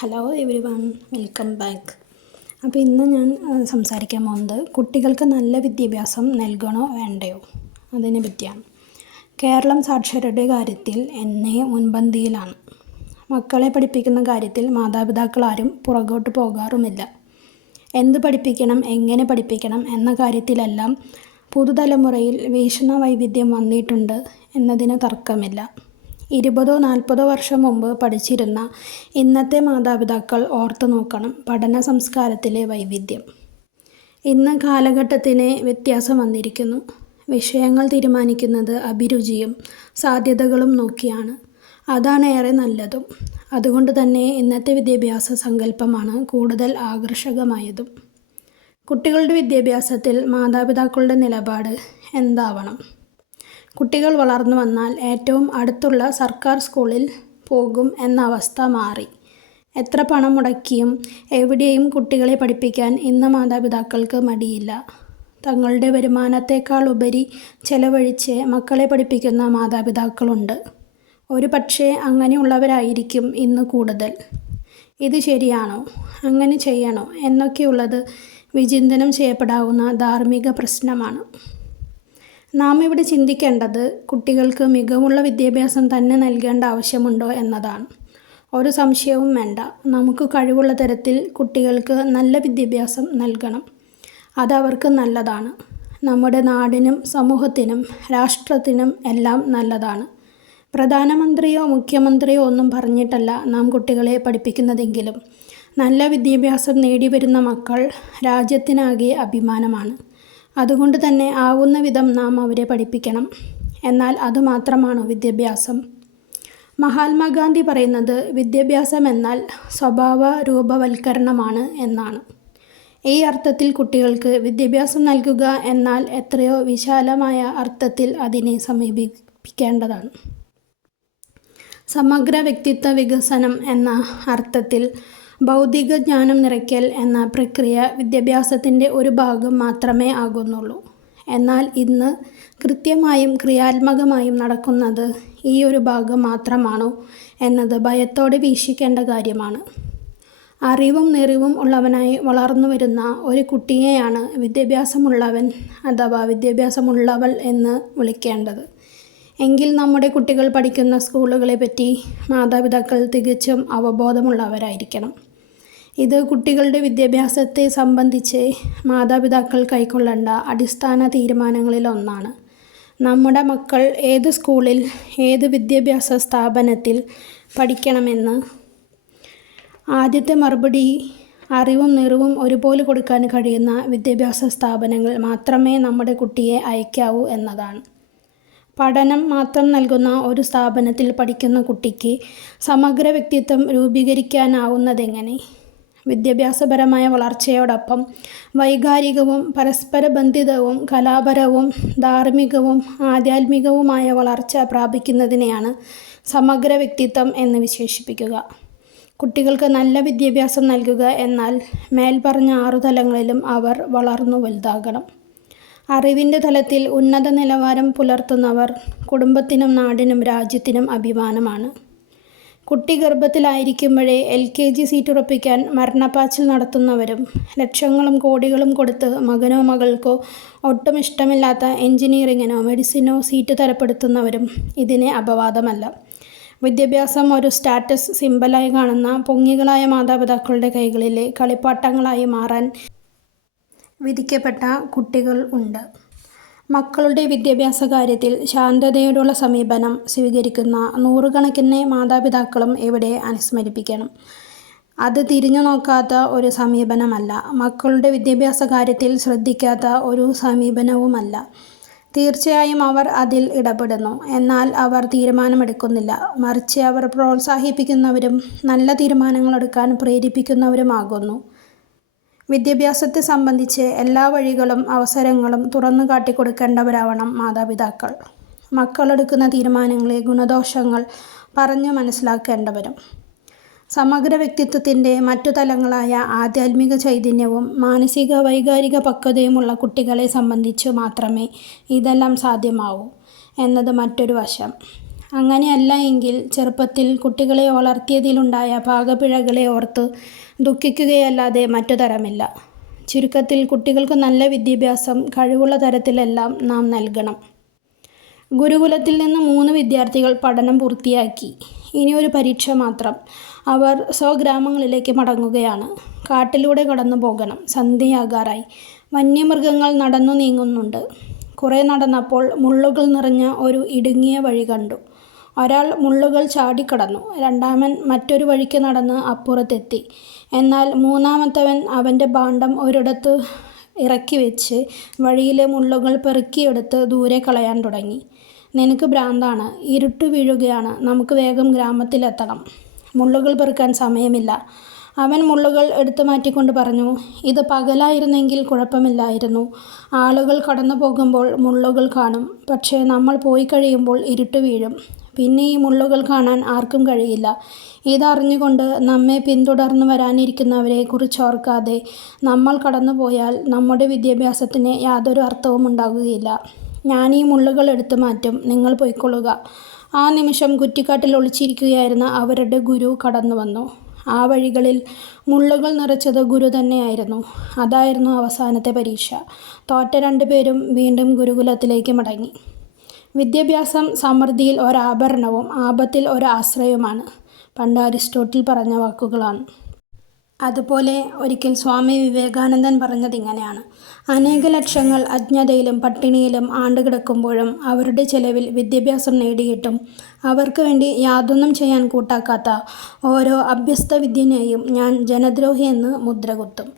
Hello every one, welcome back. അപ്പോൾ ഇന്ന് ഞാൻ സംസാരിക്കാൻ പോകുന്നത് കുട്ടികൾക്ക് നല്ല വിദ്യാഭ്യാസം നൽകണോ വേണ്ടയോ അതിനെ പറ്റിയാണ്. കേരളം സാക്ഷരരുടെ കാര്യത്തിൽ എന്നേ മുൻപന്തിയിലാണ്. മക്കളെ പഠിപ്പിക്കുന്ന കാര്യത്തിൽ മാതാപിതാക്കൾ ആരും പുറകോട്ട് പോകാറുമില്ല. എന്ത് പഠിപ്പിക്കണം, എങ്ങനെ പഠിപ്പിക്കണം എന്ന കാര്യത്തിലെല്ലാം പുതുതലമുറയിൽ വീക്ഷണ വൈവിധ്യം വന്നിട്ടുണ്ട് എന്നതിന് തർക്കമില്ല. 20-40 വർഷം മുമ്പ് പഠിച്ചിരുന്ന ഇന്നത്തെ മാതാപിതാക്കൾ ഓർത്തു നോക്കണം പഠന സംസ്കാരത്തിലെ വൈവിധ്യം. ഇന്ന് കാലഘട്ടത്തിന് വ്യത്യാസം വന്നിരിക്കുന്നു. വിഷയങ്ങൾ തീരുമാനിക്കുന്നത് അഭിരുചിയും സാധ്യതകളും നോക്കിയാണ്. അതാണ് ഏറെ നല്ലതും. അതുകൊണ്ട് തന്നെ ഇന്നത്തെ വിദ്യാഭ്യാസ സങ്കല്പമാണ് കൂടുതൽ ആകർഷകമായതും. കുട്ടികളുടെ വിദ്യാഭ്യാസത്തിൽ മാതാപിതാക്കളുടെ നിലപാട് എന്താവണം? കുട്ടികൾ വളർന്നു വന്നാൽ ഏറ്റവും അടുത്തുള്ള സർക്കാർ സ്കൂളിൽ പോകും എന്ന അവസ്ഥ മാറി. എത്ര പണം മുടക്കിയും എവിടെയും കുട്ടികളെ പഠിപ്പിക്കാൻ ഇന്ന് മാതാപിതാക്കൾക്ക് മടിയില്ല. തങ്ങളുടെ വരുമാനത്തേക്കാൾ ഉപരി ചെലവഴിച്ച് മക്കളെ പഠിപ്പിക്കുന്ന മാതാപിതാക്കളുണ്ട്. ഒരു പക്ഷേ അങ്ങനെയുള്ളവരായിരിക്കും ഇന്ന് കൂടുതൽ. ഇത് ശരിയാണോ, അങ്ങനെ ചെയ്യണോ എന്നൊക്കെയുള്ളത് വിചിന്തനം ചെയ്യപ്പെടാവുന്ന ധാർമ്മിക പ്രശ്നമാണ്. നാം ഇവിടെ ചിന്തിക്കേണ്ടത് കുട്ടികൾക്ക് മികവുള്ള വിദ്യാഭ്യാസം തന്നെ നൽകേണ്ട ആവശ്യമുണ്ടോ എന്നതാണ്. ഒരു സംശയവും വേണ്ട. നമുക്ക് കഴിവുള്ള തരത്തിൽ കുട്ടികൾക്ക് നല്ല വിദ്യാഭ്യാസം നൽകണം. അതവർക്ക് നല്ലതാണ്. നമ്മുടെ നാടിനും സമൂഹത്തിനും രാഷ്ട്രത്തിനും എല്ലാം നല്ലതാണ്. പ്രധാനമന്ത്രിയോ മുഖ്യമന്ത്രിയോ ഒന്നും പറഞ്ഞിട്ടല്ല നാം കുട്ടികളെ പഠിപ്പിക്കുന്നതെങ്കിലും നല്ല വിദ്യാഭ്യാസം നേടിവരുന്ന മക്കൾ രാജ്യത്തിനാകെ അഭിമാനമാണ്. അതുകൊണ്ട് തന്നെ ആവുന്ന വിധം നാം അവരെ പഠിപ്പിക്കണം. എന്നാൽ അതുമാത്രമാണോ വിദ്യാഭ്യാസം? മഹാത്മാഗാന്ധി പറയുന്നത് വിദ്യാഭ്യാസം എന്നാൽ സ്വഭാവ രൂപവൽക്കരണമാണ് എന്നാണ്. ഈ അർത്ഥത്തിൽ കുട്ടികൾക്ക് വിദ്യാഭ്യാസം നൽകുക എന്നാൽ എത്രയോ വിശാലമായ അർത്ഥത്തിൽ അതിനെ സമീപിക്കേണ്ടതാണ്. സമഗ്ര വ്യക്തിത്വ വികസനം എന്ന അർത്ഥത്തിൽ ഭൗതിക ജ്ഞാനം നിറയ്ക്കൽ എന്ന പ്രക്രിയ വിദ്യാഭ്യാസത്തിൻ്റെ ഒരു ഭാഗം മാത്രമേ ആകുന്നുള്ളൂ. എന്നാൽ ഇന്ന് കൃത്യമായും ക്രിയാത്മകമായും നടക്കുന്നത് ഈ ഒരു ഭാഗം മാത്രമാണോ എന്നത് ഭയത്തോടെ വീക്ഷിക്കേണ്ട കാര്യമാണ്. അറിവും നിറിവും ഉള്ളവനായി വളർന്നു വരുന്ന ഒരു കുട്ടിയെയാണ് വിദ്യാഭ്യാസമുള്ളവൻ അഥവാ വിദ്യാഭ്യാസമുള്ളവൾ എന്ന് വിളിക്കേണ്ടത്. എങ്കിൽ നമ്മുടെ കുട്ടികൾ പഠിക്കുന്ന സ്കൂളുകളെപ്പറ്റി മാതാപിതാക്കൾ തികച്ചും അവബോധമുള്ളവരായിരിക്കണം. ഇത് കുട്ടികളുടെ വിദ്യാഭ്യാസത്തെ സംബന്ധിച്ച് മാതാപിതാക്കൾ കൈക്കൊള്ളേണ്ട അടിസ്ഥാന തീരുമാനങ്ങളിലൊന്നാണ്. നമ്മുടെ മക്കൾ ഏത് സ്കൂളിൽ, ഏത് വിദ്യാഭ്യാസ സ്ഥാപനത്തിൽ പഠിക്കണമെന്ന് ആദ്യത്തെ മറുപടി അറിവും നിറിവും ഒരുപോലെ കൊടുക്കാൻ കഴിയുന്ന വിദ്യാഭ്യാസ സ്ഥാപനങ്ങൾ മാത്രമേ നമ്മുടെ കുട്ടിയെ അയക്കാവൂ എന്നതാണ്. പഠനം മാത്രം നൽകുന്ന ഒരു സ്ഥാപനത്തിൽ പഠിക്കുന്ന കുട്ടിക്ക് സമഗ്ര വ്യക്തിത്വം രൂപീകരിക്കാനാവുന്നതെങ്ങനെ? വിദ്യാഭ്യാസപരമായ വളർച്ചയോടൊപ്പം വൈകാരികവും പരസ്പര ബന്ധിതവും കലാപരവും ധാർമ്മികവും ആധ്യാത്മികവുമായ വളർച്ച പ്രാപിക്കുന്നതിനെയാണ് സമഗ്ര വ്യക്തിത്വം എന്ന് വിശേഷിപ്പിക്കുക. കുട്ടികൾക്ക് നല്ല വിദ്യാഭ്യാസം നൽകുക എന്നാൽ മേൽപ്പറഞ്ഞ 6 തലങ്ങളിലും അവർ വളർന്നു വലുതാകണം. അറിവിൻ്റെ തലത്തിൽ ഉന്നത നിലവാരം പുലർത്തുന്നവർ കുടുംബത്തിനും നാടിനും രാജ്യത്തിനും അഭിമാനമാണ്. കുട്ടി ഗർഭത്തിലായിരിക്കുമ്പോഴേ LKG സീറ്റ് ഉറപ്പിക്കാൻ മരണപ്പാച്ചിൽ നടത്തുന്നവരും ലക്ഷങ്ങളും കോടികളും കൊടുത്ത് മകനോ മകൾക്കോ ഒട്ടും ഇഷ്ടമില്ലാത്ത എഞ്ചിനീയറിങ്ങിനോ മെഡിസിനോ സീറ്റ് തരപ്പെടുത്തുന്നവരും ഇതിനെ അപവാദമല്ല. വിദ്യാഭ്യാസം ഒരു സ്റ്റാറ്റസ് സിംബലായി കാണുന്ന പൊങ്ങികളായ മാതാപിതാക്കളുടെ കൈകളിലെ കളിപ്പാട്ടങ്ങളായി മാറാൻ വിധിക്കപ്പെട്ട കുട്ടികൾ ഉണ്ട്. മക്കളുടെ വിദ്യാഭ്യാസ കാര്യത്തിൽ ശാന്തതയോടുള്ള സമീപനം സ്വീകരിക്കുന്ന നൂറുകണക്കിന് മാതാപിതാക്കളും ഇവിടെ അനുസ്മരിപ്പിക്കണം. അത് തിരിഞ്ഞു നോക്കാത്ത ഒരു സമീപനമല്ല. മക്കളുടെ വിദ്യാഭ്യാസ കാര്യത്തിൽ ശ്രദ്ധിക്കാത്ത ഒരു സമീപനവുമല്ല. തീർച്ചയായും അവർ അതിൽ ഇടപെടുന്നു. എന്നാൽ അവർ തീരുമാനമെടുക്കുന്നില്ല. മറിച്ച് അവർ പ്രോത്സാഹിപ്പിക്കുന്നവരും നല്ല തീരുമാനങ്ങളെടുക്കാൻ പ്രേരിപ്പിക്കുന്നവരുമാകുന്നു. വിദ്യാഭ്യാസത്തെ സംബന്ധിച്ച് എല്ലാ വഴികളും അവസരങ്ങളും തുറന്നു കാട്ടിക്കൊടുക്കേണ്ടവരാവണം മാതാപിതാക്കൾ. മക്കളെടുക്കുന്ന തീരുമാനങ്ങളെ ഗുണദോഷങ്ങൾ പറഞ്ഞു മനസ്സിലാക്കേണ്ടവരും. സമഗ്ര വ്യക്തിത്വത്തിൻ്റെ മറ്റു തലങ്ങളായ ആധ്യാത്മിക ചൈതന്യവും മാനസിക വൈകാരിക പക്വതയുമുള്ള കുട്ടികളെ സംബന്ധിച്ചു മാത്രമേ ഇതെല്ലാം സാധ്യമാവൂ എന്നത് മറ്റൊരു വശം. അങ്ങനെയല്ല എങ്കിൽ ചെറുപ്പത്തിൽ കുട്ടികളെ വളർത്തിയതിലുണ്ടായ പാകപ്പിഴകളെ ഓർത്ത് ദുഃഖിക്കുകയല്ലാതെ മറ്റു തരമില്ല. ചുരുക്കത്തിൽ കുട്ടികൾക്ക് നല്ല വിദ്യാഭ്യാസം കഴിവുള്ള തരത്തിലെല്ലാം നാം നൽകണം. ഗുരുകുലത്തിൽ നിന്ന് 3 വിദ്യാർത്ഥികൾ പഠനം പൂർത്തിയാക്കി. ഇനി ഒരു പരീക്ഷ മാത്രം. അവർ സ്വഗ്രാമങ്ങളിലേക്ക് മടങ്ങുകയാണ്. കാട്ടിലൂടെ കടന്നു പോകണം. സന്ധ്യയാകാറായി. വന്യമൃഗങ്ങൾ നടന്നു നീങ്ങുന്നുണ്ട്. കുറെ നടന്നപ്പോൾ മുള്ളുകൾ നിറഞ്ഞ ഒരു ഇടുങ്ങിയ വഴി കണ്ടു. ഒരാൾ മുള്ളുകൾ ചാടിക്കടന്നു. രണ്ടാമൻ മറ്റൊരു വഴിക്ക് നടന്ന് അപ്പുറത്തെത്തി. എന്നാൽ മൂന്നാമത്തവൻ അവൻ്റെ ഭാണ്ഡം ഒരിടത്ത് ഇറക്കി വെച്ച് വഴിയിലെ മുള്ളുകൾ പെറുക്കിയെടുത്ത് ദൂരെ കളയാൻ തുടങ്ങി. "നിനക്ക് ഭ്രാന്താണ്. ഇരുട്ട് വീഴുകയാണ്. നമുക്ക് വേഗം ഗ്രാമത്തിലെത്തണം. മുള്ളുകൾ പെറുക്കാൻ സമയമില്ല." അവൻ മുള്ളുകൾ എടുത്തു മാറ്റിക്കൊണ്ട് പറഞ്ഞു, "ഇത് പകലായിരുന്നെങ്കിൽ കുഴപ്പമില്ലായിരുന്നു. ആളുകൾ കടന്നു പോകുമ്പോൾ മുള്ളുകൾ കാണും. പക്ഷേ നമ്മൾ പോയി കഴിയുമ്പോൾ ഇരുട്ട് വീഴും. പിന്നെ ഈ മുള്ളുകൾ കാണാൻ ആർക്കും കഴിയില്ല. ഇതറിഞ്ഞുകൊണ്ട് നമ്മെ പിന്തുടർന്നു വരാനിരിക്കുന്നവരെ കുറിച്ചോർക്കാതെ നമ്മൾ കടന്നുപോയാൽ നമ്മുടെ വിദ്യാഭ്യാസത്തിന് യാതൊരു അർത്ഥവും ഉണ്ടാകുകയില്ല. ഞാൻ ഈ മുള്ളുകൾ എടുത്തു മാറ്റും. നിങ്ങൾ പൊയ്ക്കൊള്ളുക." ആ നിമിഷം കുറ്റിക്കാട്ടിൽ ഒളിച്ചിരിക്കുകയായിരുന്ന അവരുടെ ഗുരു കടന്നു വന്നു. ആ വഴികളിൽ മുള്ളുകൾ നിറച്ചത് ഗുരു തന്നെയായിരുന്നു. അതായിരുന്നു അവസാനത്തെ പരീക്ഷ. തോറ്റ 2 പേരും വീണ്ടും ഗുരുകുലത്തിലേക്ക് മടങ്ങി. വിദ്യാഭ്യാസം സമൃദ്ധിയിൽ ഒരാഭരണവും ആപത്തിൽ ഒരാശ്രയവുമാണ്. പണ്ട് അരിസ്റ്റോട്ടിൽ പറഞ്ഞ വാക്കുകളാണ്. അതുപോലെ ഒരിക്കൽ സ്വാമി വിവേകാനന്ദൻ പറഞ്ഞതിങ്ങനെയാണ്: "അനേക ലക്ഷങ്ങൾ അജ്ഞതയിലും പട്ടിണിയിലും ആണ്ടുകിടക്കുമ്പോഴും അവരുടെ ചെലവിൽ വിദ്യാഭ്യാസം നേടിയിട്ടും അവർക്ക് വേണ്ടി യാതൊന്നും ചെയ്യാൻ കൂട്ടാക്കാത്ത ഓരോ അഭ്യസ്തവിദ്യനെയും ഞാൻ ജനദ്രോഹിയെന്ന് മുദ്രകുത്തും."